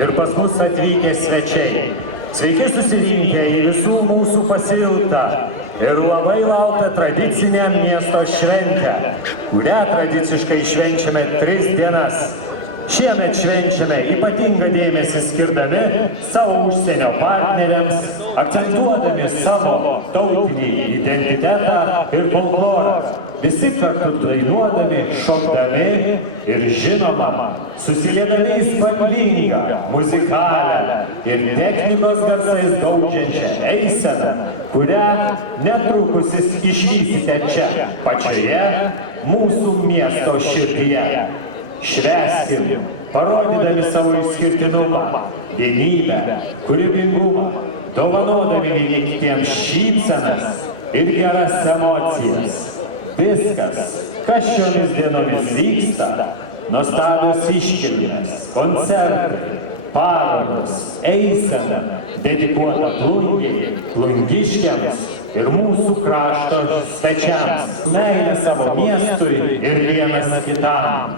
ir pas mus atvykę svečiai. Sveiki susirinkę į visų mūsų pasilgtą ir labai lauktą tradicinę miesto šventę, kurią tradiciškai švenčiame 3 dienas. Šiemet švenčiame ypatingą dėmesį skirdami savo užsienio partneriams, akcentuodami savo tautinį identitetą ir folklorą. Visi kartu dainuodami, šokdami ir žinoma, susiliedami į spalvingą, muzikalę ir technikos garsais gaudžiančią eiseną, kurią netrukus išvysite čia, pačioje mūsų miesto širdyje. Švęskim, parodydami savo išskirtinumą, vienybę, kūrybingumą, dovanodami vieni kitiems šypsenas ir geras emocijas. Viskas, kas šiomis dienomis vyksta, nuostabios iškilmės, koncertai, parodos, eisena, dedikuota Plungei, plungiškiams ir mūsų krašto svečiams, meilė savo miestui ir vienas kitam.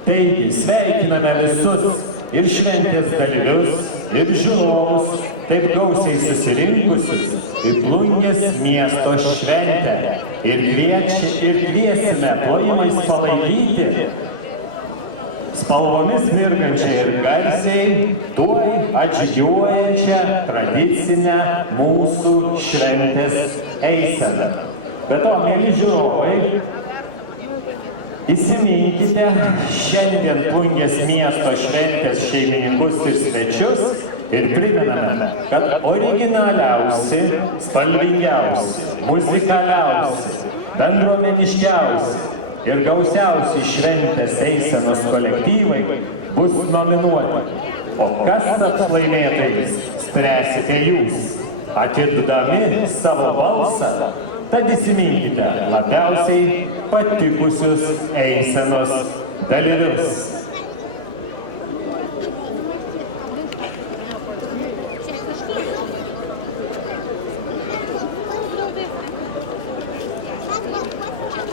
Taigi sveikiname visus ir šventės dalyvius, ir žiūrovus, taip gausiai susirinkusius į Plungės miesto šventę ir kviesime plojimais palaikyti spalvomis mirgančią ir garsiai, tuoj atžygiuojančią tradicinę mūsų šventės eiseną. Be to, mėly žiūrovai, įsiminkite šiandien Plungės miesto šventės šeimininkus ir svečius ir primename, kad originaliausi, spalvingiausi, muzikaliausi, bendruomeniškiausi ir gausiausi šventės eisenos kolektyvai bus nominuoti. O kas taps laimėtojais, spręsite jūs, atiduodami savo balsą. Tad įsiminkite labiausiai patikusius eisenos dalyvius.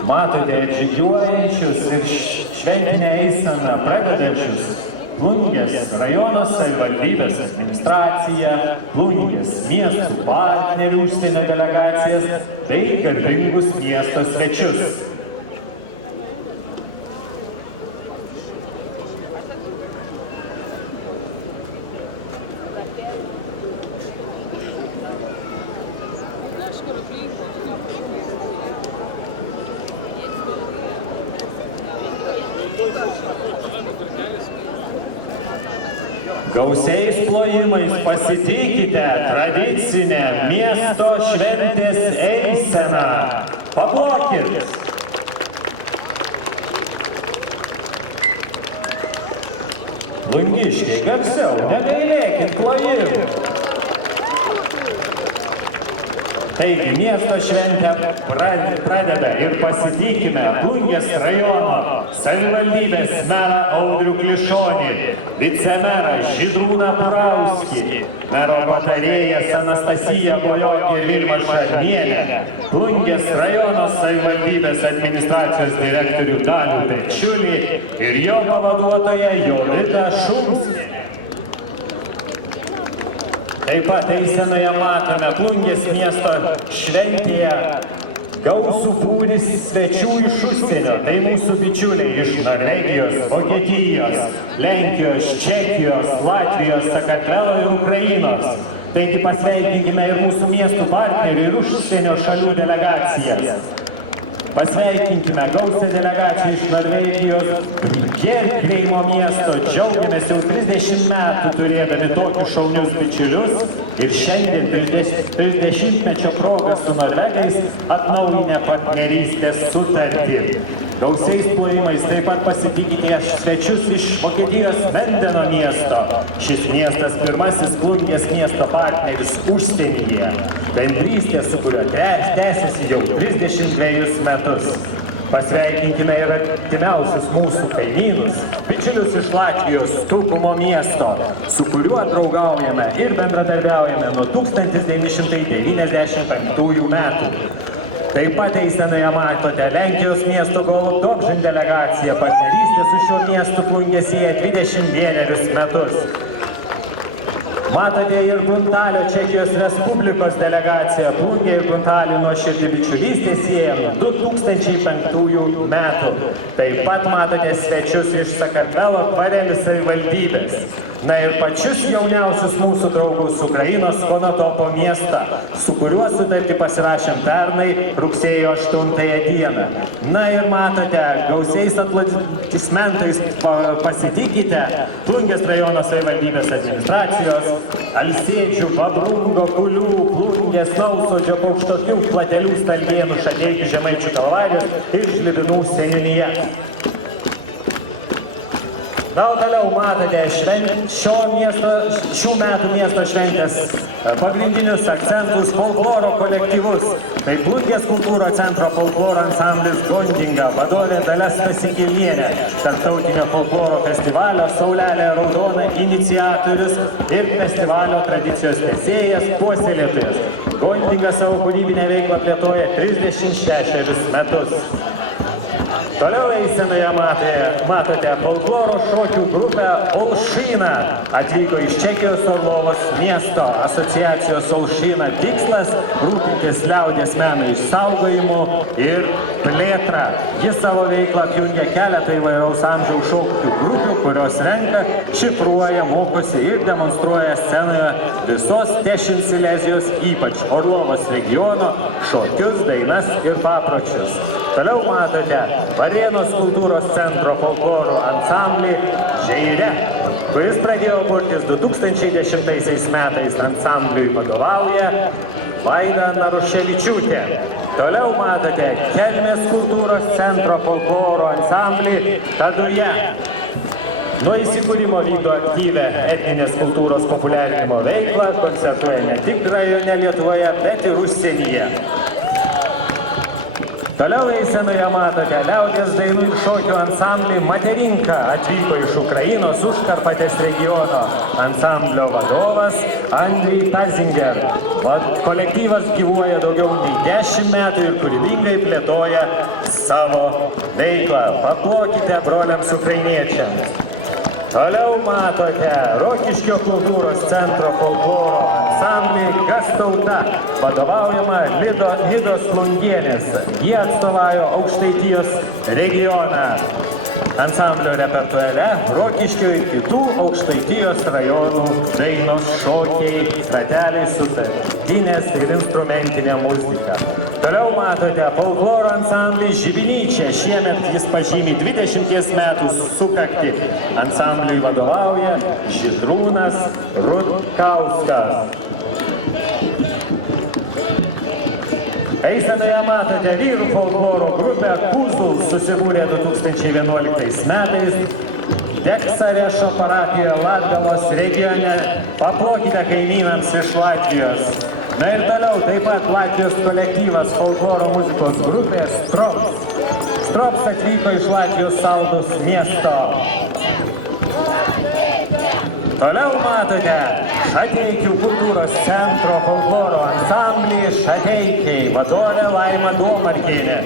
Matote atžygiuojančius ir šventinę eiseną pradedančius Plungės rajono savivaldybės administracija, Plungės miestų partnerių užsienio delegacijas bei garbingus miesto svečius. Gausiais plojimais pasitikite tradicinę miesto šventės eiseną. Paplokit! Plungiškiai, garsiau, negailėkit plojimų. Taigi, miesto šventę pradeda ir pasitikime Plungės rajono savivaldybės merą Audrių Klišonį, vicemerą Žydrūną Purauskį, mero patarėjas Anastasiją Bojokį ir Vilmą Šarmienę, Plungės rajono savivaldybės administracijos direktorių Dalių Pečiulį ir jo pavaduotoją Jolitą Šumskį. Taip pat eisenoje matome Plungės miesto šventėje gausų būrį svečių iš užsienio. Tai mūsų bičiuliai iš Norvegijos, Vokietijos, Lenkijos, Čekijos, Latvijos, Sakartvelo ir Ukrainos. Taigi pasveikinkime ir mūsų miestų partnerių ir užsienio šalių delegacijas. Pasveikinkime gausią delegaciją iš Norvegijos, Gerkreimo miesto. Džiaugiamės jau 30 metų turėdami tokius šaunius bičiulius ir šiandien 30-mečio proga su norvegais atnaujinę partnerystės sutartį. Gausiais plojimais taip pat pasitikite svečius iš Vokietijos Mendeno miesto. Šis miestas pirmasis Plungės miesto partneris užsienyje. Bendrystė, su kurio tęsiasi jau 32 metus. Pasveikinkime ir artimiausius mūsų kaimynus, bičiulius iš Latvijos Tukumo miesto, su kuriuo draugaujame ir bendradarbiaujame nuo 1995 metų. Taip pat eisenoje matote Lenkijos miesto Dobžin delegacija. Partnerystė su šiuo miestu Plungės sieja 21 metus. Matote ir Bruntalio Čekijos Respublikos delegacija. Plungę ir Bruntalį nuoširdį bičiulystę sieja nuo 2005 metų. Taip pat matote svečius iš Sakartvelo Kvarėlis savivaldybės. Na ir pačius jauniausius mūsų draugus Ukrainos Konotopo miestą, su kuriuo sutartį pasirašėm pernai rugsėjo 8 dieną. Na ir matote, gausiais aplodismentais pasitikite Plungės rajono savivaldybės administracijos, Alsėdžių, Vabrungo, Kulių, Plungės, Nausodžio, Paukštokių, Platelių, Stalvėnų, Šateikių, Žemaičių Kalvarijos ir Žlibinų seniūnija. Na, o toliau matote šių metų miesto šventės pagrindinius akcentus folkloro kolektyvus. Tai Plungės kultūros centro folkloro ansamblis Gondinga, vadovė Dalia Stasikėlienė, tarptautinio folkloro festivalio Saulelė Raudona iniciatorius ir festivalio tradicijos tęsėjas, puoselėtojas. Gondinga savo kūrybinę veiklą plėtoja 36 metus. Toliau eisenoje matote folkloro šokių grupę Olšyna. Atvyko iš Čekijos Orlovos miesto. Asociacijos Olšyna tikslas – rūpintis liaudies meno išsaugojimu ir plėtrą. Jis savo veiklą apjungia keletą įvairaus amžiaus šokių grupių, kurios renka, šifruoja, mokosi ir demonstruoja scenoje visos Tešin Silezijos, ypač Orlovos regiono, šokius, dainas ir papročius. Toliau matote Varėnos kultūros centro folkloro ansamblį Žeire, kuris pradėjo burtis 2010 metais. Ansambliui vadovauja Vaida Naruševičiūtė. Toliau matote Kelmės kultūros centro folkloro ansamblį Taduje. Nuo įsikūrimo vykdo aktyvę etninės kultūros populiarinimo veiklą, koncertuoja ne tik rajone Lietuvoje, bet ir užsienyje. Toliau eisenoje matote liaudies dainų ir šokių ansamblį Materinka. Atvyko iš Ukrainos Užkarpatės regiono. Ansamblio vadovas Andrij Tazinger. Kolektyvas gyvuoja daugiau nei 10 metų ir kūrybingai plėtoja savo veiklą. Paplokite broliams ukrainiečiams. Toliau matote Rokiškio kultūros centro folkloro ansamblį Gastauta, vadovaujama Nidos Plungienės. Jie atstovauja Aukštaitijos regioną. Ansamblio repertuare Rokiškio ir kitų Aukštaitijos rajonų dainos, šokiai, rateliai, sutartinės ir instrumentinė muzika. Toliau matote folkloro ansamblį Žibinyčia. Šiemet jis pažymi 20 metų sukaktį. Ansambliui vadovauja Žydrūnas Rutkauskas. Eisenoje matote vyrų folkloro grupę Kuzul, susibūrė 2011 metais Deksarešo parapijoje Latgalos regione. Paplokite kaimynams iš Latvijos. Na ir toliau taip pat Latvijos kolektyvas folkloro muzikos grupė Strops. Strops atvyko iš Latvijos Saldus miesto. Toliau matote Šateikių kultūros centro folkloro ansamblį Šateikiai, vadovė Laima Domarkienė.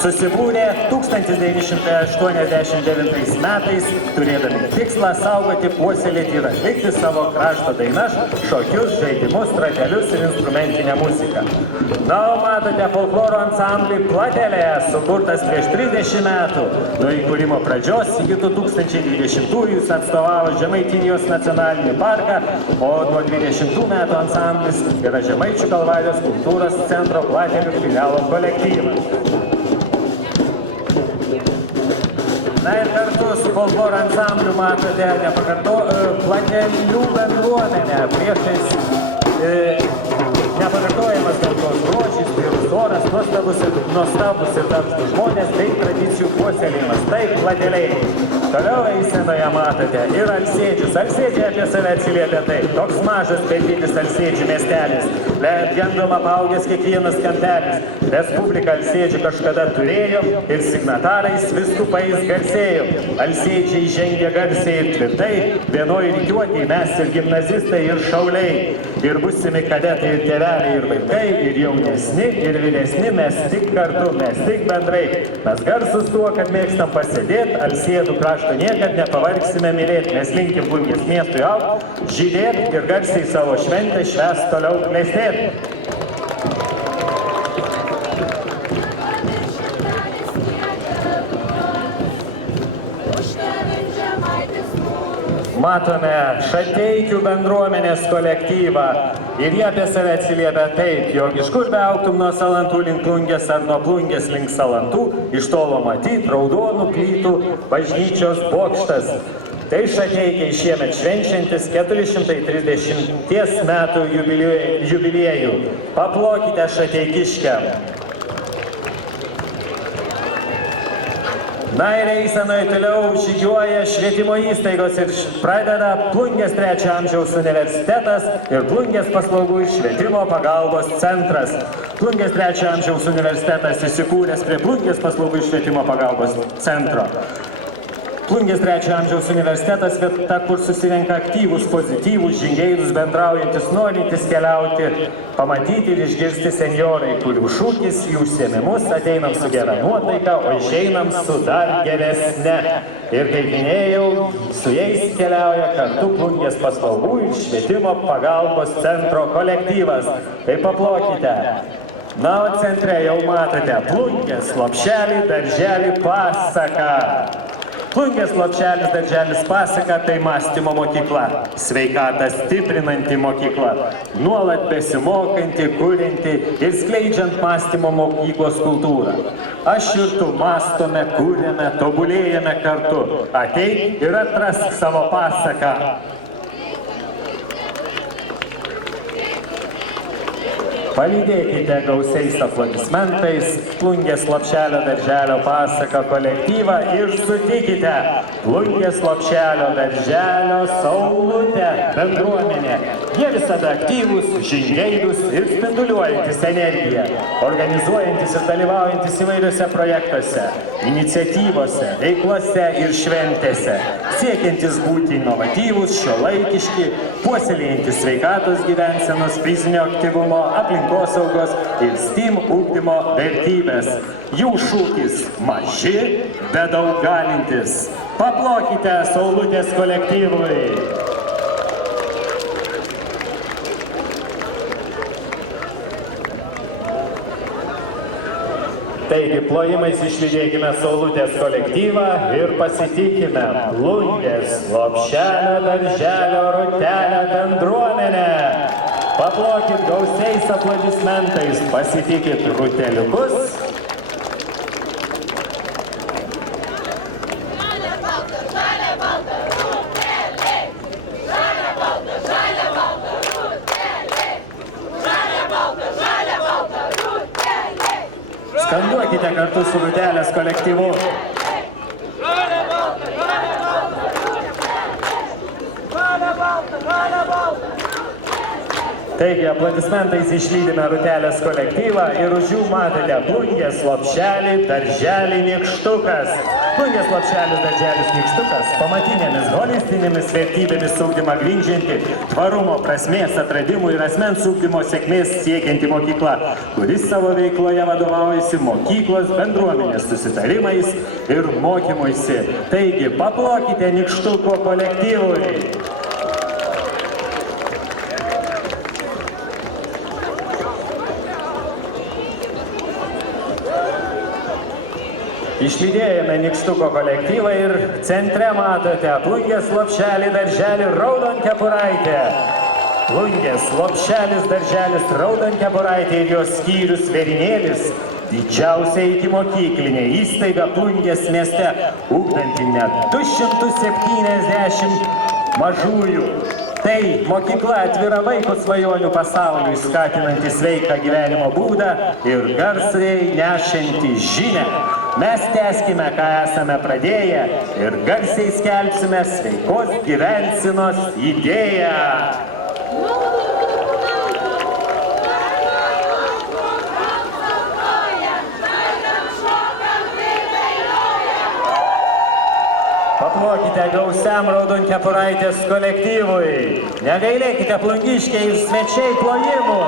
Susibūrė 1989 metais, turėdami tikslą saugoti, puoselėti ir atlikti savo krašto dainas, šokius, žaidimus, ratelius ir instrumentinę muziką. Na, o matote folkloro ansamblį Platelėje, sukurtas prieš 30 metų. Nuo įkūrimo pradžios iki 2020 jis atstovavo Žemaitijos nacionalinį parką, o nuo 20 metų ansamblis yra Žemaičių Kalvarijos kultūros centro Platelių filialo kolektyvas. Na ir kartu su folkloro ansambliu matote Platelių bendruomenę priešais nepakartojamas gamtos grožis, pyrus oras, nuostabus ir darbštūs žmonės bei tradicijų puoselėjimas. Taip, Plateliai. Toliau eisenoje matote ir Alsėdžius. Alsėdžiai apie save atsiliepia taip. Toks mažas, bet didis Alsėdžių miestelis. Legendom apaugęs kiekvienas kampelis. Respublika Alsėdžių kažkada turėjo ir signatarais viskupais garsėjo. Alsėdžiai žengia garsiai ir tvirtai, vienoj rikiuotėj mes ir gimnazistai ir šauliai. ir būsimi kadetai, ir tėveliai, ir vaikai, ir jaunesni, ir vyresni, mes tik kartu, mes tik bendrai. Mes garsus tuo, kad mėgstam pasėdėti, alsėdų krašto niekad nepavargsime mylėti. Mes linkim Plungės miestui augti, žydėti ir garsiai savo šventę švęsti toliau klestėti. Matome Šateikių bendruomenės kolektyvą ir jie apie save atsiliepia taip, jog iš kur beaugtum nuo Salantų link Plungės ar nuo Plungės link Salantų, iš tolo matyti raudonų plytų bažnyčios bokštas. Tai Šateikiai šiemet švenčiantis 430 metų jubiliejų. Paplokite Šateikiškiam. Na ir eisenoje toliau žygiuoja švietimo įstaigos ir pradeda Plungės 3 amžiaus universitetas ir Plungės paslaugų ir švietimo pagalbos centras. Plungės 3 amžiaus universitetas įsikūręs prie Plungės paslaugų ir švietimo pagalbos centro. Plungės 3 amžiaus universitetas vieta, kur susirenka aktyvūs, pozityvūs, žingeidūs, bendraujantis, norintys keliauti, pamatyti ir išgirsti senjorai, kurių šūkis į užsiėmimus ateinam su gera nuotaika, o išeinam su dar geresne. Ir kaip minėjau, su jais keliauja kartu Plungės paslaugų ir švietimo pagalbos centro kolektyvas. Tai paplokite. Na, o centre jau matote Plungės lopšelį, darželį, pasaką. Plungės lopšelis, darželis, pasaka - tai mąstymo mokykla, sveikatą stiprinanti mokykla, nuolat besimokanti, kurianti ir skleidžiant mąstymo mokyklos kultūrą. Aš ir tu mąstome, kuriame, tobulėjame kartu. Ateik ir atrask savo pasaką. Palydėkite gausiais aplodismentais Plungės lopšelio darželio pasaka kolektyvą ir sutikite Plungės lopšelio darželio Saulutę bendruomenę. Jie visada aktyvūs, žingeidūs ir spinduliuojantis energiją, organizuojantis ir dalyvaujantis įvairiuose projektuose, iniciatyvose, veiklose ir šventėse, siekiantis būti inovatyvūs, šiuolaikiški, puoselėjantis sveikatos gyvensenos, fizinio aktyvumo, aplinkosaugos ir STEAM ugdymo vertybės. Jų šūkis - maži, bet daug galintis. Paplokite Saulutės kolektyvui. Taigi, plojimais išlydėkime Saulutės kolektyvą ir pasitikime Plungės lopšelio darželio Rutelio bendruomenę. Paplokit gausiais aplodismentais, pasitikit ruteliukus. Skanduokite kartu su Rutelės kolektyvu. Taigi, aplodismentais išlydime Rutelės kolektyvą ir už jų matote Plungės lopšelį, darželį, nykštukas. Plungės lopšelis, darželis, nykštukas pamatinėmis holistinėmis vertybėmis ugdymą grindžianti, tvarumo, prasmės, atradimų ir asmens ugdymo sėkmės siekianti mokykla, kuris savo veikloje vadovaujasi mokyklos bendruomenės susitarimais ir mokymuisi. Taigi, paplokite nykštuko kolektyvui. Išlydėjome nykštuko kolektyvą ir centre matote Plungės lopšelį, darželį, Raudonkepuraitę. Plungės lopšelis, darželis, Raudonkepuraitė ir jos skyrius Verinėlis. Didžiausia ikimokyklinė įstaiga Plungės mieste, ugdanti net 270 mažųjų. Tai mokykla atvira vaiko svajonių pasauliui, skatinanti sveiką gyvenimo būdą ir garsiai nešanti žinią. Mes tęskime, ką esame pradėję ir garsiai skelbsime sveikos gyvensenos idėją. Paplokite gausiam Raudonkepuraitės kolektyvui. Negailėkite plungiškiai ir svečiai plojimų.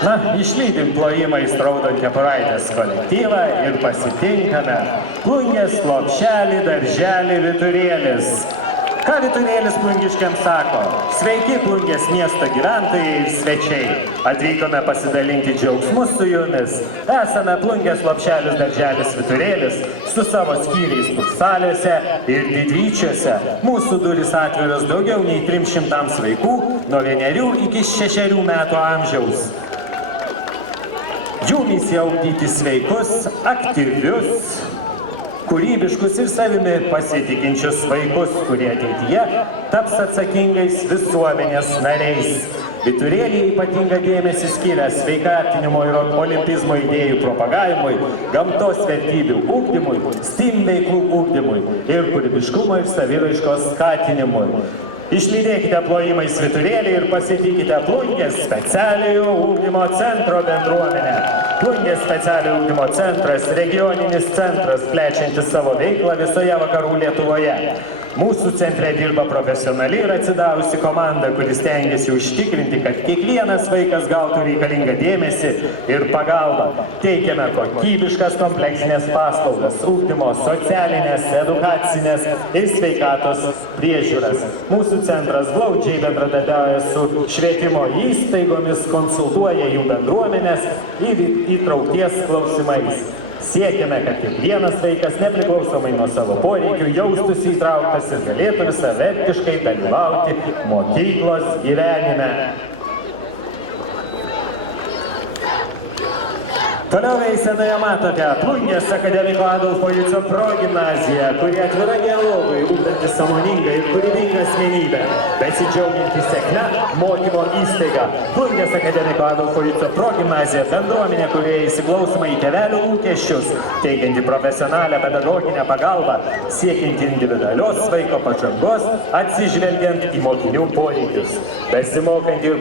Na, išlydim plojimais Raudonkepuraitės kolektyvą ir pasitinkame Plungės lopšelį, darželį Vyturėlis. Ką Vyturėlis plungiškiams sako? Sveiki Plungės miesto gyventojai ir svečiai. Atvykome pasidalinti džiaugsmus su jumis. Esame Plungės lopšelis, darželis Vyturėlis su savo skyriais kursaliuose ir didvyčiuose. Mūsų durys atviros daugiau nei 300 vaikų nuo 1 iki 6 metų amžiaus. Jų misija ugdyti sveikus, aktyvius, kūrybiškus ir savimi pasitikinčius vaikus, kurie ateityje taps atsakingais visuomenės nariais. Vyturėlyje ypatingą dėmesį skiria sveikatinimo ir olimpizmo idėjų propagavimui, gamtos vertybių ugdymui, STEAM veiklų ugdymui ir kūrybiškumo ir saviraiškos skatinimui. Išlydėkite plojimais Vyturėlį ir pasitikite Plungės specialiojo ugdymo centro bendruomenę. Plungės specialiojo ugdymo centras – regioninis centras, plečiantis savo veiklą visoje vakarų Lietuvoje. Mūsų centre dirba profesionali ir atsidavusi komanda, kuris stengiasi užtikrinti, kad kiekvienas vaikas gautų reikalingą dėmesį ir pagalbą. Teikiame kokybiškas kompleksinės paslaugas, ugdymo, socialinės, edukacinės ir sveikatos priežiūras. Mūsų centras glaudžiai bendradarbiauja su švietimo įstaigomis, konsultuoja jų bendruomenės ir įtraukties klausimais. Siekiame, kad kiekvienas vaikas, nepriklausomai nuo savo poreikių, jaustųsi įtrauktas ir galėtų visavertiškai dalyvauti mokyklos gyvenime. Toliau eisenoje matote Plungės akademiko Adolfo Jucio progimnaziją, kuri atvira dialogui, ugdanti sąmoningą ir kūrybingą asmenybę, besidžiaugianti sėkme mokymo įstaiga. Plungės akademiko Adolfo Jucio progimnazija bendruomenė, kurioje įsiklausoma į tėvelių lūkesčius, teikianti profesionalią pedagoginę pagalbą, siekianti individualios vaiko pažangos, atsižvelgiant į mokinių poreikius. Besimokanti ir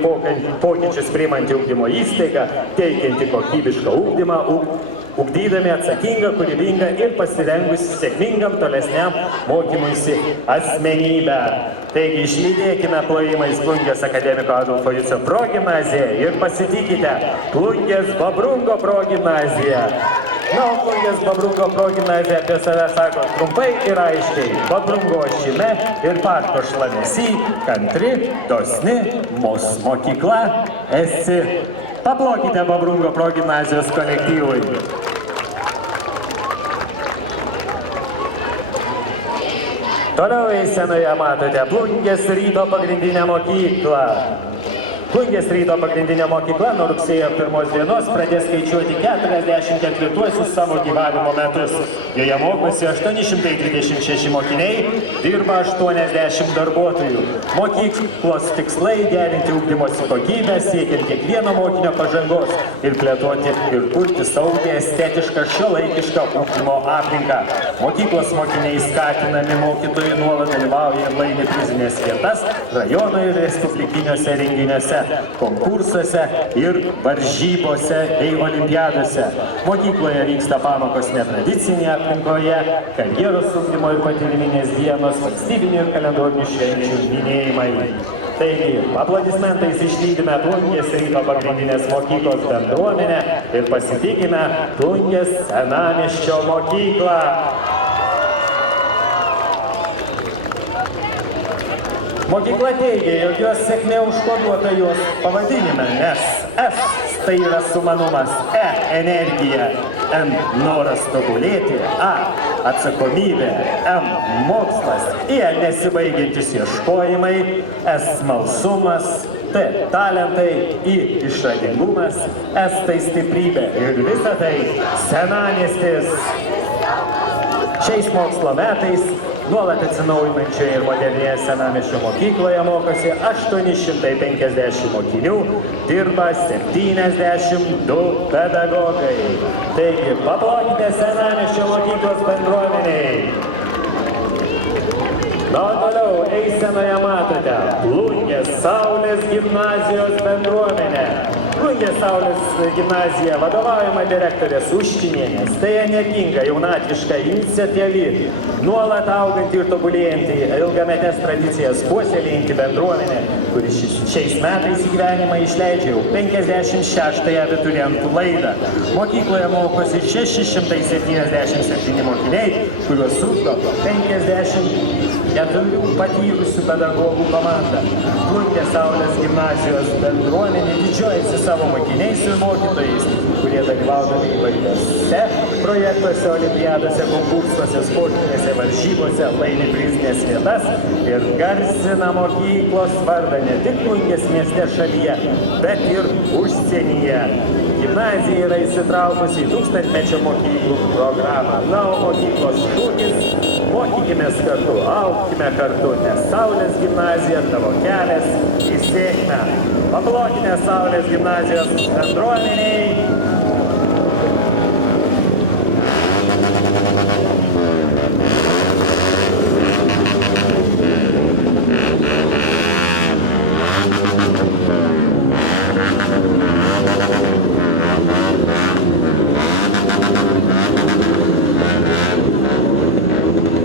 pokyčius priimanti ugdymo įstaiga, teikianti kokybišką ugdydami atsakingą, kūrybingą ir pasirengusi sėkmingam tolesniam mokymuisi asmenybę. Taigi išlydėkime plojimais Plungės akademiko Adolfo Jucio progimnaziją ir pasitikite Plungės Babrungo progimnaziją. Na, o Plungės Babrungo progimnazija apie save sako trumpai ir aiškiai. Babrungo šime ir parko šlamesy, kantri, dosni, mūsų mokykla esi. Paplokite Babrungo progimnazijos kolektyvui. Toliau eisenoje matote Plungės ryto pagrindinę mokyklą. Plungės ryto pagrindinė mokykla nuo rugsėjo 1 dienos pradės skaičiuoti 44-uosius savo gyvavimo metus. Joje mokosi 826 mokiniai, dirba 80 darbuotojų. Mokyklos tikslai gerinti ugdymosi kokybę, siekiant kiekvieno mokinio pažangos ir plėtoti ir kurti saugią, estetišką, šiuolaikišką ugdymo aplinką. Mokyklos mokiniai skatinami, mokytojai nuolat dalyvauja ir laimi prizinės vietas rajono ir respublikiniuose renginiuose, konkursuose ir varžybose bei olimpiadose. Mokykloje vyksta pamokos netradicinėje aplinkoje, karjeros ugdymo ir patyriminės dienos, valstybinių ir kalendorinių švenčių minėjimai. Taigi, aplodismentais išlydime Plungės ryto pagrindinės mokyklos bendruomenę ir pasitikime Plungės senamiesčio mokyklą. Mokykla teigia, jog jos sėkmė užkoduota jos pavadinime, nes S tai yra sumanumas, E energija, N noras tobulėti, A atsakomybė, M mokslas, I nesibaigiantis ieškojimai, S smalsumas, T talentai, I išradingumas, S tai stiprybė ir visa tai senamiestis. Šiais mokslo metais nuolat atsinaujinančioje ir modernėje senamiesčio mokykloje mokosi 850 mokinių, dirba 72 pedagogai. Taigi, paplokite senamiesčio mokyklos bendruomeniai. Na, o toliau eisenoje matote Plungės Saulės gimnazijos bendruomenę. Plungės Saulės gimnazija vadovaujama direktorės Uštinienės. Tai energinga, jaunatviška, iniciatyvi, nuolat auganti ir tobulėjanti, ilgametės tradicijas puoselėjanti bendruomenė, kuri šiais metais į gyvenimą išleidžia jau 56-ąją abiturientų laidą. Mokykloje mokosi 677 mokiniai, kuriuos ugdo 54 patyrusių pedagogų komanda. Plungės Saulės gimnazijos bendruomenė didžiuojasi savo mokiniais ir mokytojais, kurie dalyvaudami įvairiuose projektuose, olimpiadose, konkursuose, sportinėse varžybose laimi prizinės vietas ir garsina mokyklos vardą ne tik Plungės mieste šalyje, bet ir užsienyje. Gimnazija yra įsitraukusi į 1000-mečio mokyklų programą. Na, o mokyklos šūkis – mokykimės kartu, augkime kartu, nes Saulės gimnazija tavo kelias į sėkmę. Paplokime Saulės gimnazijos bendruomeniai.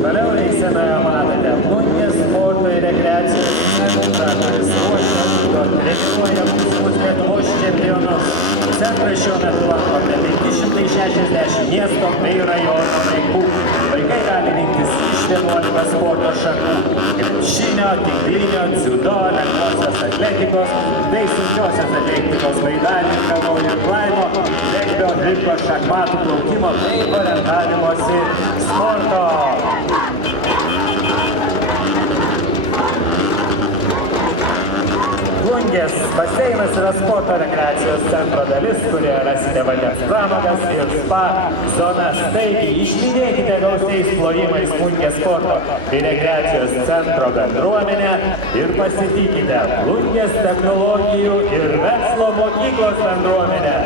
Toliau eisenoje matote Plungės sporto ir rekreacijos centrą, kuris treniruoja būsimus Lietuvos čempionus. Centras šiuo metu lanko apie 560 miesto bei rajono vaikų. Vaikai gali rinktis iš 11 sporto šakų – krepšinio, tinklinio, dziudo, lengvosios atletikos bei sunkiosios atletikos, baidarininkavimo ir klaimo, regbio, driblo, šachmatų, plaukimo bei orientavimosi sporto. Plungės baseinas yra sporto rekreacijos centro dalis, kurioje rasite vandens pramogas ir spa zonas. Taigi, išlydėkite gausiais plojimais Plungės sporto ir rekreacijos centro bendruomenę ir pasitikite Plungės technologijų ir verslo mokyklos bendruomenę.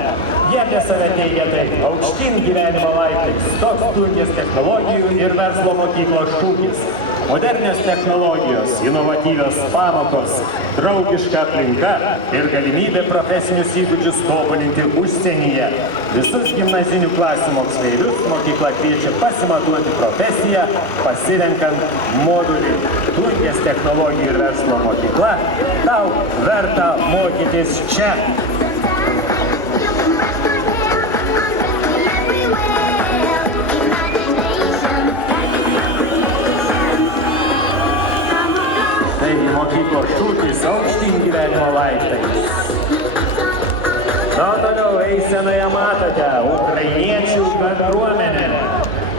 Jie apie save teigia taip: aukštyn gyvenimo laiptais. Toks Plungės technologijų ir verslo mokyklos šūkis. Modernios technologijos, inovatyvios pamokos, draugiška aplinka ir galimybė profesinius įgūdžius tobulinti užsienyje. Visus gimnazinių klasių moksleivius mokykla kviečia pasimatuoti profesiją, pasirenkant modulį. Plungės technologijų ir verslo mokykla, tau verta mokytis čia. Taigi mokyklos šūkis aukštyn gyvenimo laiptais. Na, toliau eisenoje matote ukrainiečių bendruomenę.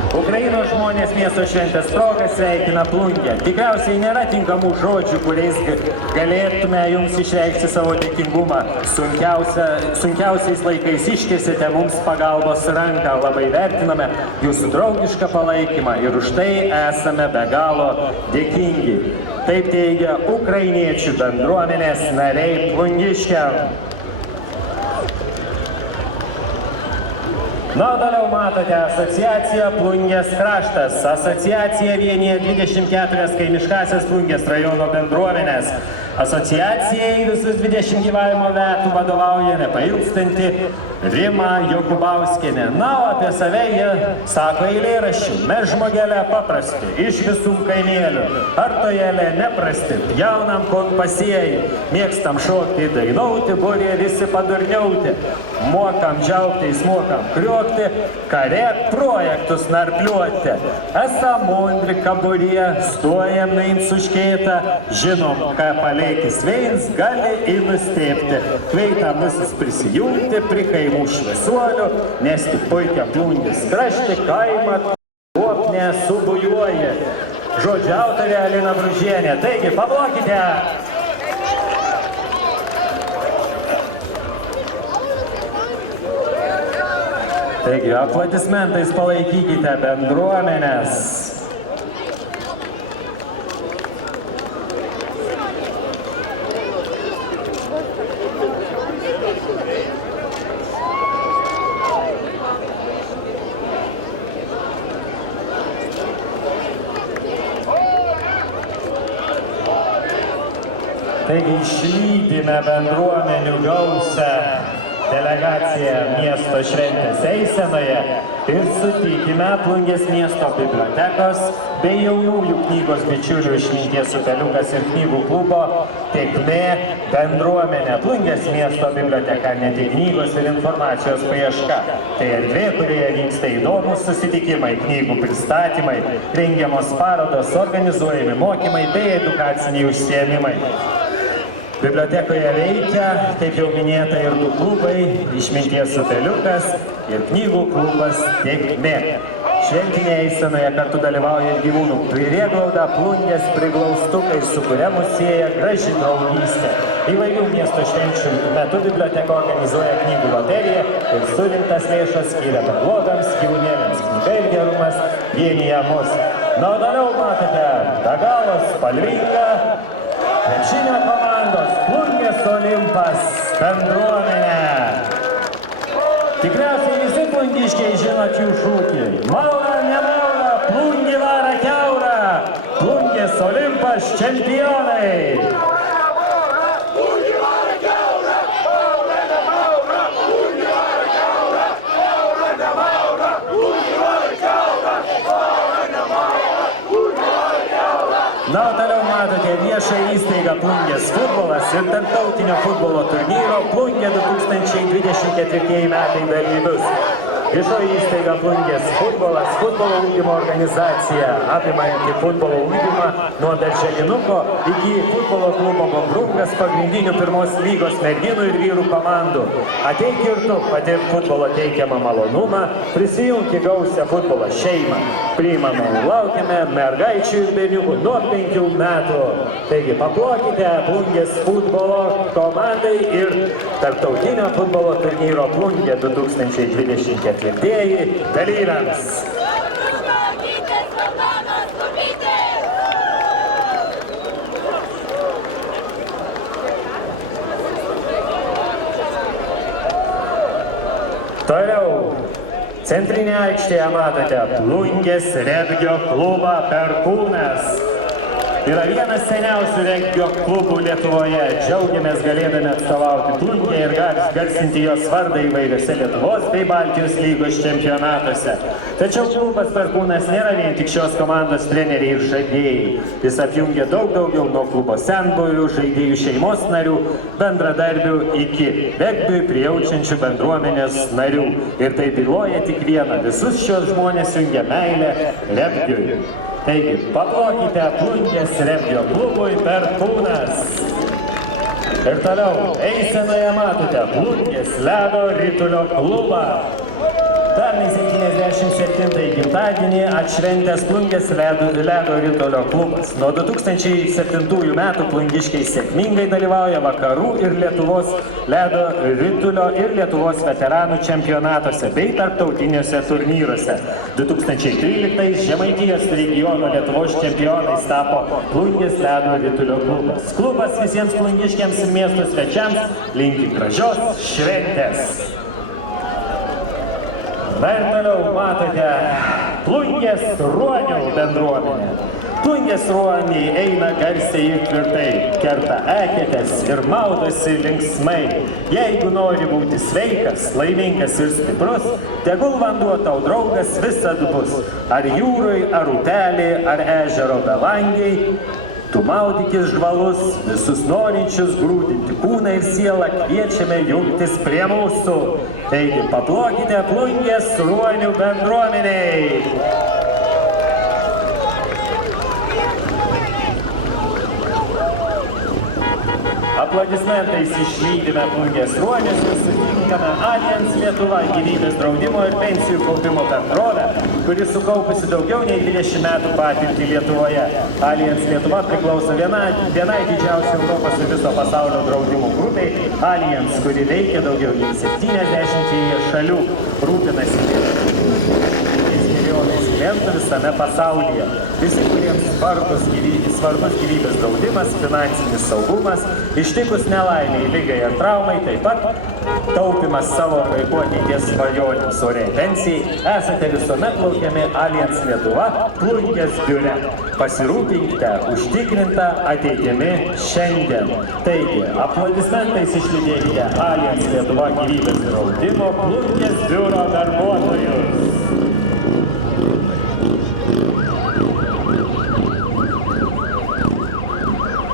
Ukrainos žmonės miesto šventės proga sveikina Plungę. Tikriausiai nėra tinkamų žodžių, kuriais galėtume jums išreikšti savo dėkingumą. Sunkiausiais laikais ištiesėte mums pagalbos ranką. Labai vertiname jūsų draugišką palaikymą ir už tai esame be galo dėkingi. Taip teigia ukrainiečių bendruomenės nariai plungiškiam. Na, toliau matote asociaciją Plungės kraštas. Asociacija vienyje 24 kaimiškąsias Plungės rajono bendruomenės. Asociacijai visus 20 gyvavimo metų vadovauja nepailstanti Rima Jokubauskienė. Na, o apie save jie sako eilėraščių: mes žmogelė paprasti, iš visų kaimėlių, artojėlė neprasti, jaunam kon pasėjai, mėgstam šokti, dainauti, būrė visi padurniauti, mokam džiaugtis, mokam kriokti, kare projektus narpliuoti. Esam mundri kaburie, stojam nains užkeitą, žinom, ką paleikis veins, gali į nustėpti. Kveitam visus prisijungti prie kaimų šviesuolių, nes tik puikia Plungės kraštį kaimą kuopnė subujuoja. Žodžio autorė Alina Bružienė. Taigi, paplokite! Taigi, aplodismentais palaikykite bendruomenės. Taigi išlydime bendruomenių gausą delegaciją miesto šventės eisenoje ir sutikime Plungės miesto bibliotekos bei jaunųjų knygos bičiulių Išminties upeliukas ir knygų klubo Tėkmė bendruomenė. Plungės miesto biblioteka ne tik knygos ir informacijos paieška. Tai erdvė, kurioje vyksta įdomus susitikimai, knygų pristatymai, rengiamos parodos, organizuojami mokymai bei edukaciniai užsiėmimai. Bibliotekoje veikia, kaip jau minėta, ir du klubai – Išminties upeliukas ir knygų klubas Tėkmė. Šventinėje eisenoje kartu dalyvauja ir gyvūnų prieglauda, Plungės priglaustukai, su kuria mus sieja graži draugystė. Įvairių miesto švenčių metu biblioteka organizuoja knygų loteriją ir surinktas lėšas skiria beglobėms, gyvūnėliams. Knyga ir gerumas vienija mus. Na, o toliau matote be galo spalvingą krepšinio komandos Plungės Olimpas bendruomenė. Tikriausiai visi plungiškiai žinot jų šūkį. Maura, nemaura, Plungė vara kiaura, Plungės Olimpas čempionai. Na, o toliau matote viešą įstaigą Plungės futbolas ir tarptautinio futbolo turnyro Plungė 2024 metai dalyvius. Viešoji įstaiga Plungės futbolas, futbolo ugdymo organizacija, apimanti futbolo ugdymą nuo darželinuko iki futbolo klubo Bambrungas pagrindinių pirmos lygos merginų ir vyrų komandų. Ateik ir tu, patirk futbolo teikiamą malonumą, prisijunk į gausią futbolo šeimą. Priimame ir laukiame mergaičių ir berniukų nuo 5 metų. Taigi paplokite Plungės futbolo komandai ir tarptautinio futbolo turnyro Plungė 2024 dalyviams. Toliau, centrinėje aikštėje matote Plungės regbio klubą Perkūnas. Yra vienas seniausių regbio klubų Lietuvoje. Džiaugiamės galėdami atstovauti Plungę ir garsinti jos vardą įvairiose Lietuvos bei Baltijos lygos čempionatuose. Tačiau klubas Perkūnas nėra vien tik šios komandos treneriai ir žaidėjai. Jis apjungia daug daugiau nuo klubo senbuvių, žaidėjų šeimos narių, bendradarbių iki regbiui prijaučiančių bendruomenės narių. Ir tai byloja tik vieną. Visus šios žmonės jungia meilę regbiui. Taigi, paplokite Plungės regbio klubui Perkūnas. Ir toliau, eisenoje matote Plungės ledo ritulio klubą. Pernai 77-ąjį gimtadienį atšventęs Plungės ledo ritulio klubas. Nuo 2007 metų plungiškiai sėkmingai dalyvauja vakarų ir Lietuvos ledo ritulio ir Lietuvos veteranų čempionatuose bei tarptautiniuose turnyruose. 2013 Žemaitijos regiono Lietuvos čempionais tapo Plungės ledo ritulio klubas. Klubas visiems plungiškiams ir miesto svečiams linki gražios šventės. Na ir toliau matote Plungės ruonių bendruomenę. Plungės ruoniai eina garsiai ir tvirtai, kerta eketes ir maudosi linksmai. Jeigu nori būti sveikas, laimingas ir stiprus, tegul vanduo tau draugas visad bus. Ar jūroj, ar upelė, ar ežero belangiai, tu maudykis žvalus, visus norinčius grūdinti kūną ir sielą kviečiame jungtis prie mūsų. Taigi, paplokite Plungės ruonių bendruomeniai. Aplodismentais išlydime Plungės ruonius ir sutinkame Allianz Lietuva gyvybės draudimo ir pensijų kaupimo bendrovę, kuri sukaupusi daugiau nei 20 metų patirtį Lietuvoje. Allianz Lietuva priklauso vienai didžiausių Europos ir viso pasaulio draudimų grupiai. Allianz, kuri veikia daugiau nei 70 šalių, rūpinasi milijonais pacientų visame pasaulyje. Visi, kuriems svarbus gyvybės draudimas, finansinis saugumas, ištikus nelaimiai, lygai ar traumai, taip pat taupimas savo vaikų ateities svajonėms oriai pensijai, esate visuomet laukiami Allianz Lietuva Plungės biure. Pasirūpinkite užtikrintą ateitimi šiandien. Taigi, aplodismentais išlydėkite Allianz Lietuva gyvybės draudimo Plungės biuro darbuotojus.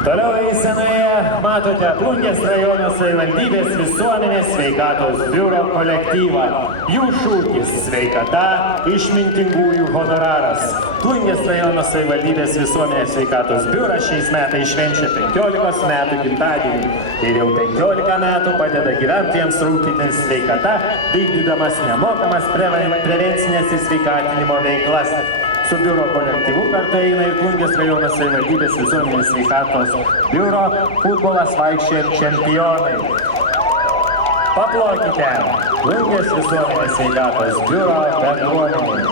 Toliau eisenoje matote Plungės rajono savivaldybės visuomenės sveikatos biuro kolektyvą. Jų šūkis – sveikata, išmintingųjų honoraras. Plungės rajono savivaldybės visuomenės sveikatos biuras šiais metais švenčia 15 metų gimtadienį ir jau 15 metų padeda gyventojams rūpintis sveikata, vykdydamas nemokamas prevencinės ir sveikatinimo veiklas. Su biuro kolektyvu kartu eina ir Plungės rajono savivaldybės visuomenės sveikatos biuro futbolas vaikščiojant čempionai. Paplokite Plungės visuomenės sveikatos biuro bendruomenei.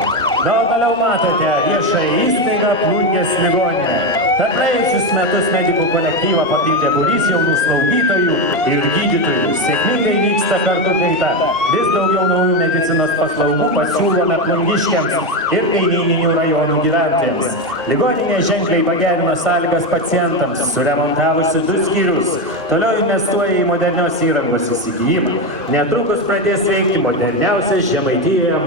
Na, o toliau matote viešąją įstaigą Plungės ligoninę. Per praėjusius metus medikų kolektyvą papildė būrys jaunų slaugytojų ir gydytojų. Sėkmingai vyksta kartų kaita. Vis daugiau naujų medicinos paslaugų pasiūlome plungiškiams ir kaimyninių rajonų gyventojams. Ligoninė ženkliai pagerino sąlygas pacientams, suremontavusi 2 skyrius. Toliau investuoja į modernios įrangos įsigijimą. Netrukus pradės veikti moderniausias Žemaitijoje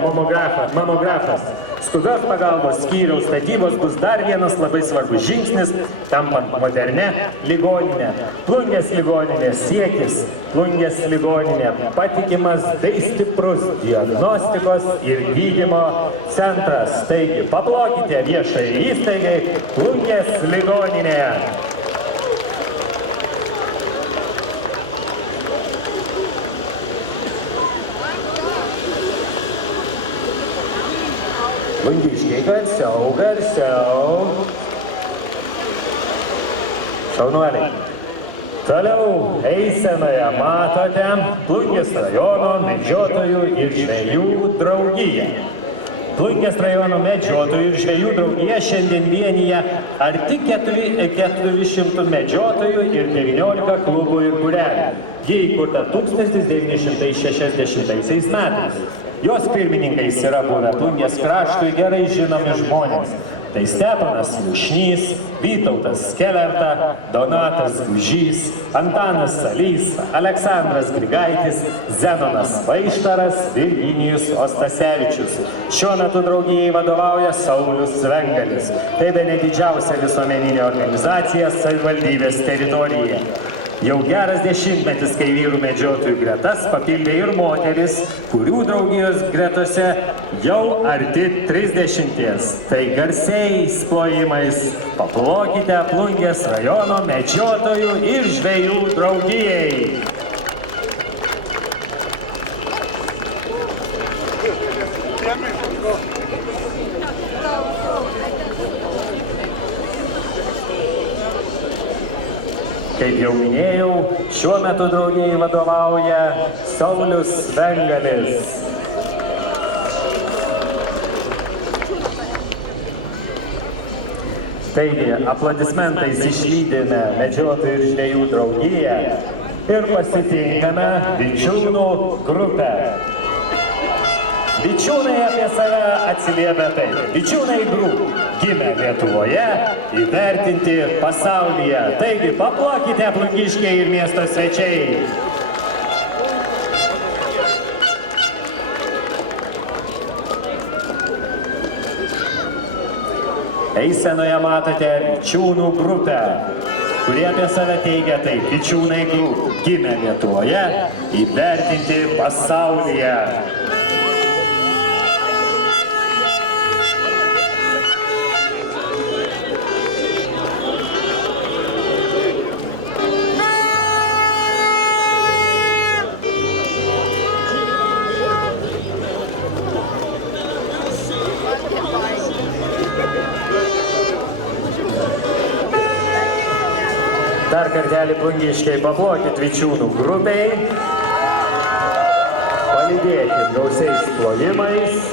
mamografas. Skubios pagalbos skyriaus statybos bus dar vienas labai svarbus žingsnis, tampant modernę ligoninę. Plungės ligoninės siekis. Plungės ligoninė patikimas bei stiprus diagnostikos ir gydymo centras. Taigi, paplokite viešai įstaigai Plungės ligoninėje. Plungiškiai garsiau, garsiau. Šaunuoliai. Toliau eisenoje matote Plungės rajono medžiotojų ir žvejų draugiją. Plungės rajono medžiotojų ir žvejų draugija šiandien vienyje arti 400 medžiotojų ir 19 klubų ir būrelių. Ji įkurta 1960 metais. Jos pirmininkais yra buvę Plungės kraštui gerai žinomi žmonės. Tai Steponas Lūšnys, Vytautas Skelerta, Donatas Gužys, Antanas Salys, Aleksandras Grigaitis, Zenonas Vaištaras, Virginijus Ostasevičius. Šiuo metu draugijai vadovauja Saulius Vengalis. Tai bene didžiausia visuomeninė organizacija savivaldybės teritorijoje. Jau geras dešimtmetis, kai vyrų medžiotojų gretas papildė ir moteris, kurių draugijos gretose jau arti 30. Tai garsiais plojimais paplokite Plungės rajono medžiotojų ir žvejų draugijai. Kaip jau minėjau, šiuo metu draugijai vadovauja Saulius Vengalis. Taigi, aplodismentais išlydėme medžiotojų ir žvejų draugiją ir pasitinkame Vičiūnų grupę. Vičiūnai apie save atsiliepia taip. Vičiūnai Group gimė Lietuvoje, įvertinti pasaulyje. Taigi, paplokite plungiškiai ir miesto svečiai. Eisenoje matote Vičiūnų grupę, kurie apie save teigia taip. Vičiūnai Group gimė Lietuvoje, įvertinti pasaulyje. Dar kartelį plungiškiai paplokit Vičiūnų grupiai. Palydėkit gausiais plojimais.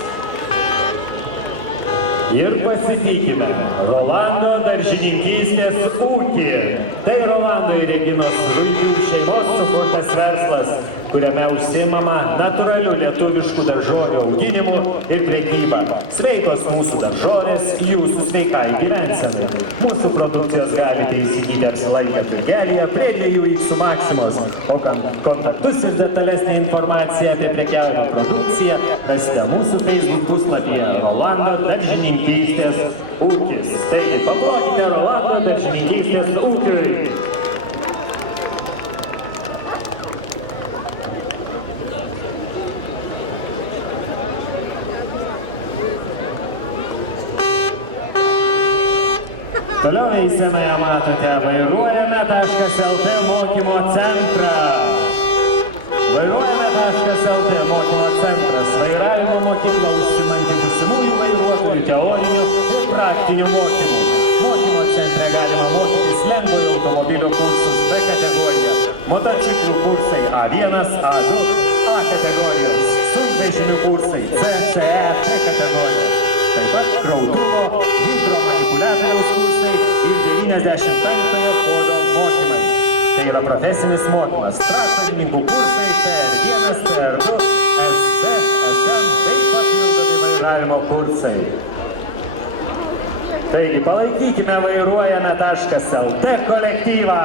Ir pasitikime Rolando daržininkystės ūkį. Tai Rolando ir Reginos Ruikių šeimos sukurtas verslas, kuriame užsiimama natūralių lietuviškų daržovių auginimu ir prekyba. Sveikos mūsų daržovės jūsų sveikai gyvensenai. Mūsų produkcijos galite įsigyti apsilaikę turgelyje prie 2X Maksimos, o kontaktus ir detalesnę informaciją apie prekiaujamą produkciją rasite mūsų Facebook puslapyje Rolando daržininkystės ūkis. Taigi paplokite Rolando daržininkystės ūkiui. Toliau eisenoje matote vairuojame.lt mokymo centrą. Vairuojame.lt mokymo centras. Vairavimo mokykla užsiimanti būsimųjų vairuotojų teorinių ir praktinių mokymų. Mokymo centre galima mokytis lengvojo automobilio kursus B kategorija, motociklų kursai A1, A2, A kategorijos, sunkvežimių kursai C, CE, C kategorijos. Taip pat krautuvo, hidromanipuliatoriaus kursai ir 95-ojo kodo mokymai. Tai yra profesinis mokymas. Traktorininkų kursai CR1, CR2, SD, SM, bei papildomi vairavimo kursai. Taigi palaikykime vairuojame.lt kolektyvą.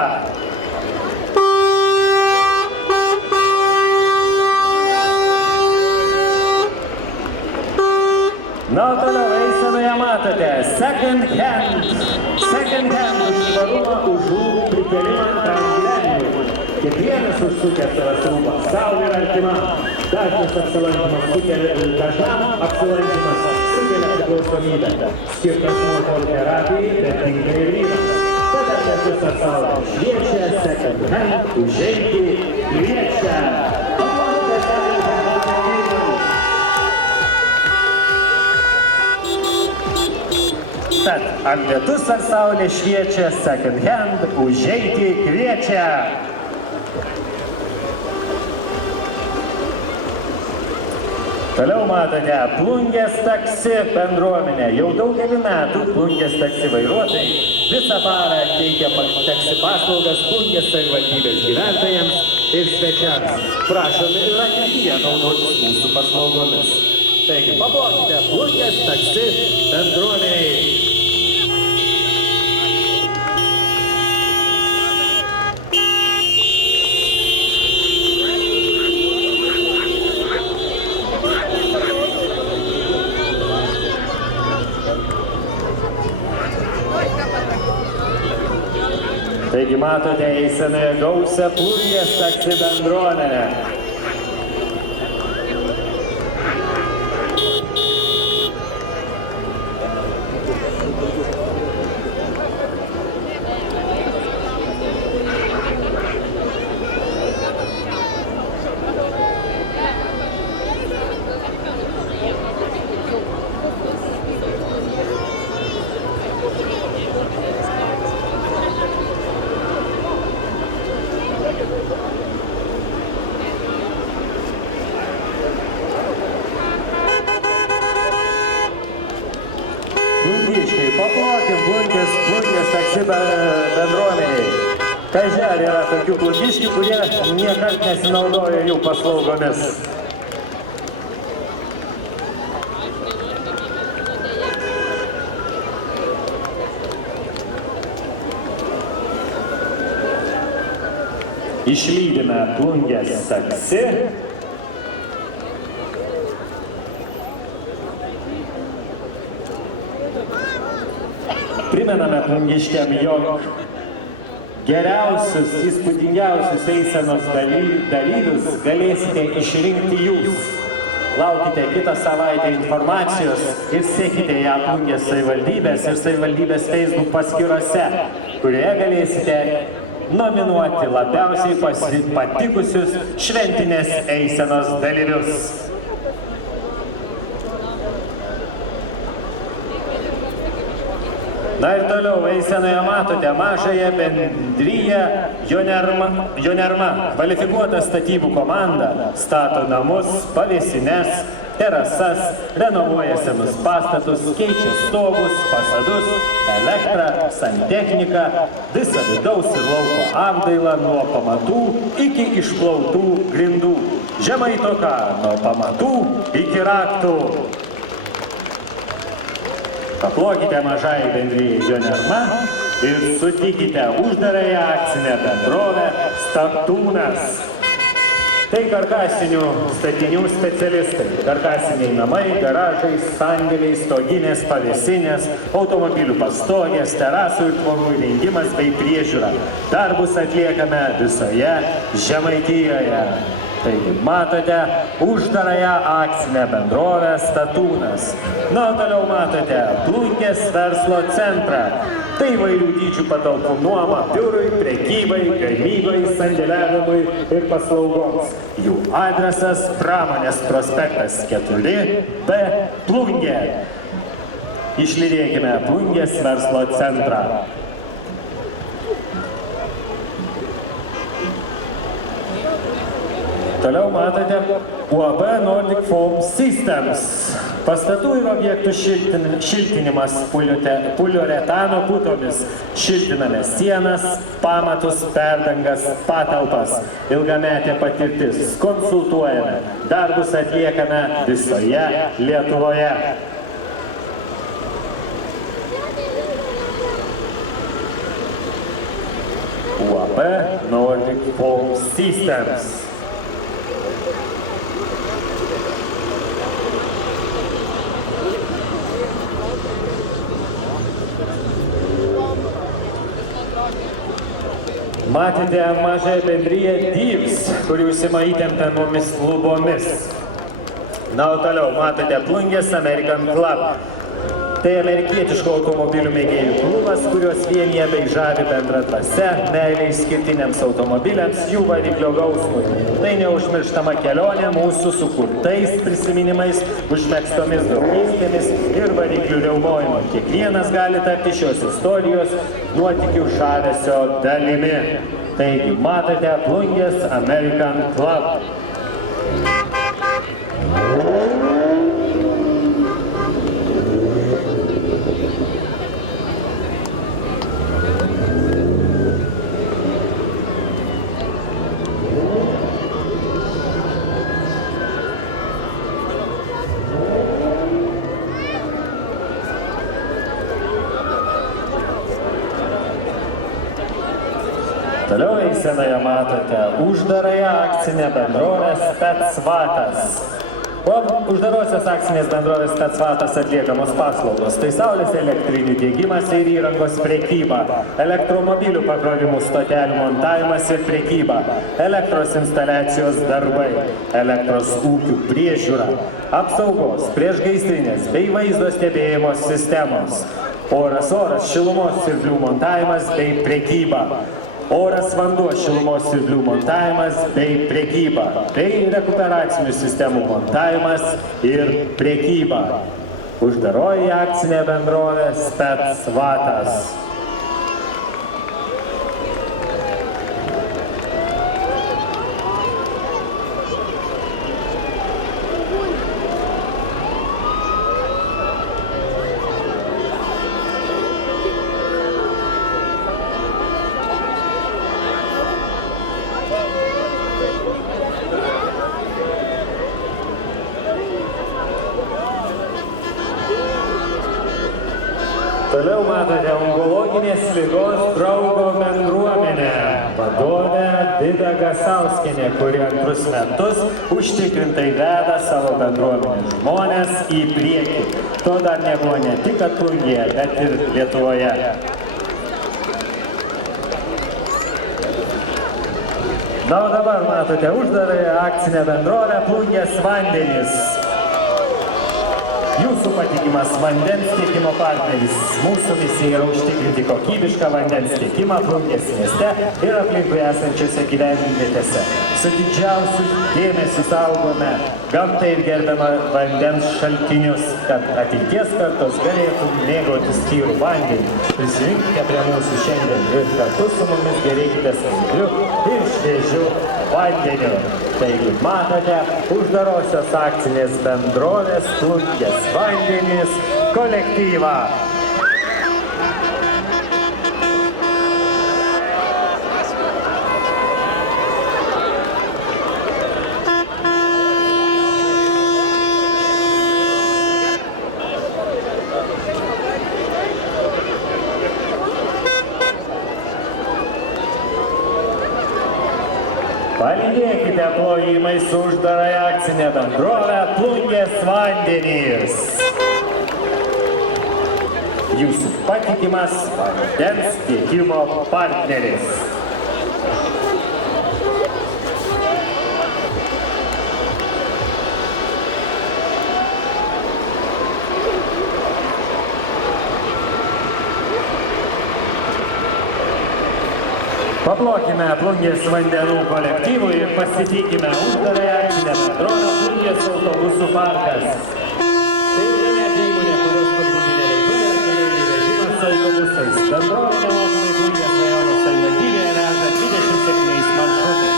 Na, toliau eisenoje matote second hand už švarumą, už rūbų prikelimą tam gyvenimui. Kiekvienas užsukęs savas rūbas, sau ir artima. Dažnas apsilankymas sukelia priklausomybę. Skirtas moterų terapijai, bet tinka ir vyras. Tada visą saulę šviečia, second hand, užeiti, kviečia. Tad, ar lietus ar saulė šviečia, second hand, užeiti kviečia. Toliau matote Plungės taksi bendruomenė. Jau daugelį metų Plungės taksi vairuotojai visą parą teikia taksi paslaugas Plungės savivaldybės gyventojams ir svečiams. Prašome ir ateityje naudotis mūsų paslaugomis. Taigi, paplokite Plungės taksi bendruomeniai. Taigi matote eisenoje gausią Plungės taksi bendruomenę. Plungiškiai, paplokim Plungės taksi bendruomeniai. Kaži, ar yra tokių plungiškių, kurie niekart nesinaudoja jų paslaugomis. Išlydime Plungės taksi. Primename plungiškiam, jog geriausius, įspūdingiausius eisenos dalyvius galėsite išrinkti jūs. Laukite kitą savaitę informacijos ir sekite ją Plungės savivaldybės ir savivaldybės Facebook paskyrose, kurioje galėsite nominuoti labiausiai patikusius šventinės eisenos dalyvius. Na ir toliau eisenoje matote mažąją bendriją Jonerma. Kvalifikuota statybų komanda stato namus, pavėsines, terasas, renovuoja senus pastatus, keičia stogus, fasadus, elektrą, santechniką, visą vidaus ir lauko apdailą nuo pamatų iki išplautų grindų. Žemaitoka nuo pamatų iki raktų. Paplokite mažai bendrijai Jonerma ir sutikite uždarąją akcinę bendrovę Statūnas. Tai karkasinių statinių specialistai. Karkasiniai namai, garažai, sandėliai, stoginės, pavėsinės, automobilių pastogės, terasų ir tvorų įrengimas bei priežiūra. Darbus atliekame visoje Žemaitijoje. Taigi, matote uždarąją akcinę bendrovę Statūnas. Na, toliau matote Plungės verslo centrą. Tai įvairių dydžių patalpų nuoma biurui, prekybai, gamybai, sandėliavimui ir paslaugoms. Jų adresas Pramonės prospektas 4B Plungė. Išlydėkime Plungės verslo centrą. Toliau matote UAB Nordic Foam Systems. Pastatų ir objektų šiltinimas poliuretano putomis. Šiltiname sienas, pamatus, perdangas, patalpas. Ilgametė patirtis. Konsultuojame. Darbus atliekame visoje Lietuvoje. UAB Nordic Foam Systems. Matėte mažąją bendriją Dyvs, kuri užsima įtempiamomis lubomis. Na, o toliau matote Plungės American Club. Tai amerikietiško automobilių mėgėjų klubas, kurios vienyje bei žavi bendra dvasia, meilė išskirtiniams automobiliams, jų variklio gausmui. Tai neužmirštama kelionė mūsų sukurtais prisiminimais, užmegztomis draugystėmis ir variklių riaumojimu. Kiekvienas gali tapti šios istorijos nuotykių žavesio dalimi. Taigi, matote Plungės American Club. Toliau eisenoje matote uždarąją akcinę bendrovę Specvatas. Po uždarosios akcinės bendrovės Specvatas atliekamos paslaugos. Tai saulės elektrinių diegimas ir įrangos prekyba, elektromobilių pakrovimų stotelių montavimas ir prekyba, elektros instaliacijos darbai, elektros ūkių priežiūra, apsaugos, priešgaisrinės bei vaizdo stebėjimo sistemos, oras šilumos siurblių montavimas bei prekyba. Oras vanduo šilumos siurblių montavimas bei prekyba, bei rekuperacinių sistemų montavimas ir prekyba. Uždaroji akcinė bendrovė Specvatas. Toliau matote onkologinės ligos draugo bendruomenę. Vadovė Vida Gasauskienė, kuri antrus metus užtikrintai veda savo bendruomenės žmonės į priekį. To dar nebuvo ne tik Plungėje, bet ir Lietuvoje. Na, o dabar matote uždarąją akcinę bendrovę Plungės vandenys. Jūsų patikimas vandens tiekimo partneris. Mūsų misija yra užtikrinti kokybišką vandens tiekimą Plungės mieste ir aplinkui esančiose gyvenvietėse. su didžiausiu dėmesiu saugome gamtai ir gerbiamą vandens šaltinius, kad ateities kartos galėtų mėgautis tyrų vandenį. Prisijungkite prie mūsų šiandien ir kartu su mumis gėrėkite skaidriu ir šviežiu vandeniu. Taigi matote uždarosios akcinės bendrovės Plungės vandenys kolektyvą. Palydėkite plojimais su uždarąją akcinę bendrovę Plungės vandenys. Jūsų patikimas vandens tiekimo partneris. Paplokime Plungės vandenų kolektyvui ir pasitikime uždarąją akcinę bendrovę Plungės autobusų parkas. Tai net įmonė, kurios pagrindinė veikla yra keleivių vežimas autobusais. Bendrovė nemokamai Plungės rajono savivaldybėje veža 27 maršrutais,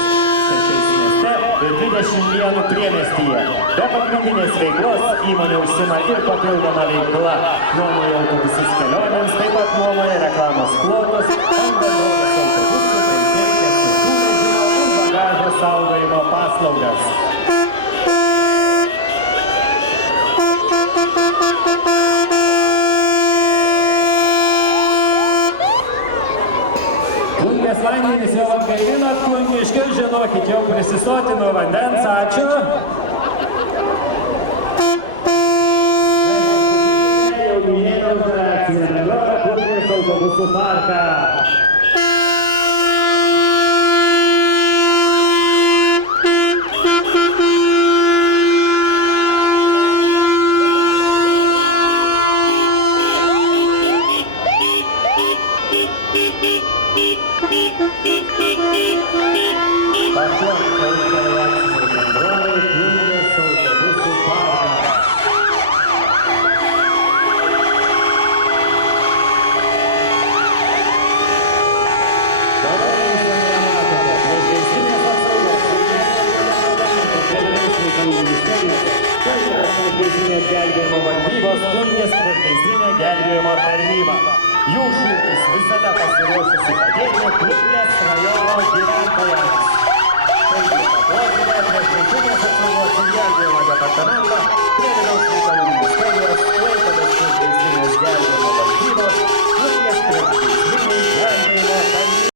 6 mieste ir 21 priemiestyje. Be pagrindinės veiklos įmonė užsima ir papildoma veikla. Nuomoja autobusus kelionėms, taip pat nuomoja reklamos plotus ant bendrovės autobusų. Saugojimo paslaugas. Plungės vandenys jau atgaivinat plungiškius, žinokit, jau prisisotino vandens, ačiū. Jau minėjau akcinę bendrovę Plungės autobusų parką. Gelbėjimo valdybos Plungės priešgaisrinė gelbėjimo tarnyba. Jų šūkis visada pasiruošusi padėti Plungės rajono gyventojams. Taigi, paplokime priešgaisrinės apsaugos ir gelbėjimo departamentą prie Vidaus reikalų ministerijos, Klaipėdos priešgaisrinės gelbėjimo valdybos, Plungės priešgaisrinė gelbėjimo tarnyba.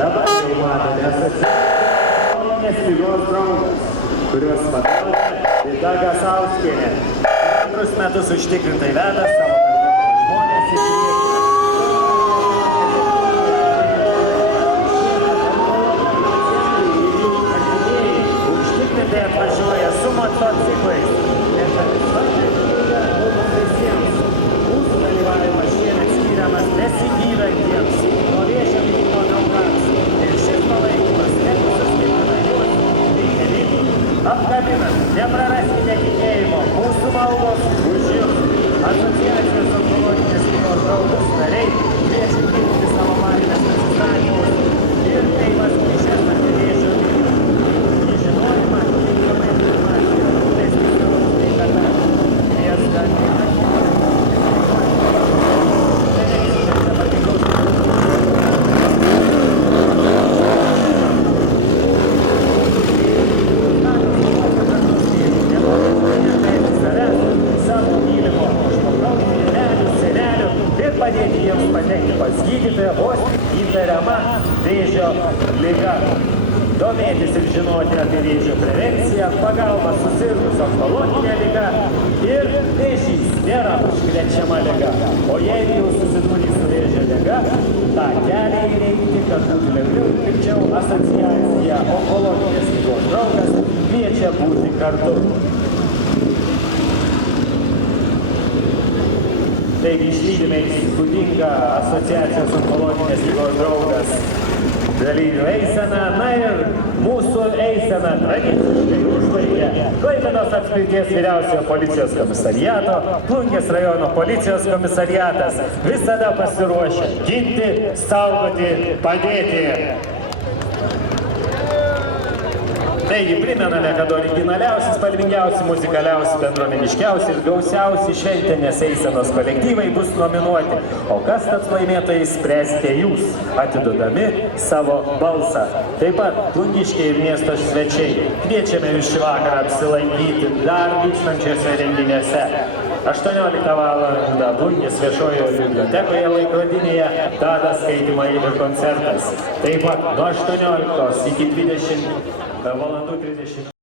Dabar jau matote asociacijos lygos draugas, kurios vadovė Vida Gasauskienė. Antrus metus užtikrintai veda savo bendruomenės žmonės į priekį. Užtikrintai atvažiuoja su motociklais. Mūsų dalyvavimas šiemet skiriamas nesigydantiems, nuo viešio veikimo draugams. Ir šis palaikymas nebus suskaitina reikalingi. Apkabinant, nepraraskite tikėjimo. Mūsų maldos už jus. Asociacijos onkologinės ligos draugas nariai kviečia vykdyti savo marinės nusistatymus ir taip atskaičias apie viešo veikimą. Į žinojimą tinkamai informaciją, rūpestį savo sveikatą. Padėti jiems patekti pas gydytoją vos įtariama vėžio liga. domėtis ir žinoti apie vėžio prevenciją, pagalbą susirgus onkologinę ligą ir vėžys nėra užkrečiama liga. O jeigu jau susidūrė su vėžio liga, tą kelią įveikti, kad būtų lengviau ir greičiau, asociacija Onkologinės ligos draugas kviečia būti kartu. Taigi išlydime įspūdingą asociacijos Onkologinės ligos draugas dalyvių eiseną. Na ir mūsų eiseną tradiciškai užbaigia Klaipėdos apskrities vyriausiojo policijos komisariato, Plungės rajono policijos komisariatas, visada pasiruošę ginti, saugoti, padėti. Taigi primename, kad originaliausi, spalvingiausi, muzikaliausi, bendruomeniškiausi ir gausiausi šventinės eisenos kolektyvai bus nominuoti. O kas taps laimėtojais, spręsite jūs, atidodami savo balsą. Taip pat plungiškiai ir miesto svečiai kviečiame jūs šį vakarą apsilankyti dar vykstančiuose renginiuose. 18 valandą Plungės viešojoje bibliotekoje laikrodinėje Tadas skaitymai ir koncertas. Taip pat nuo 18 iki 20 valandų 30.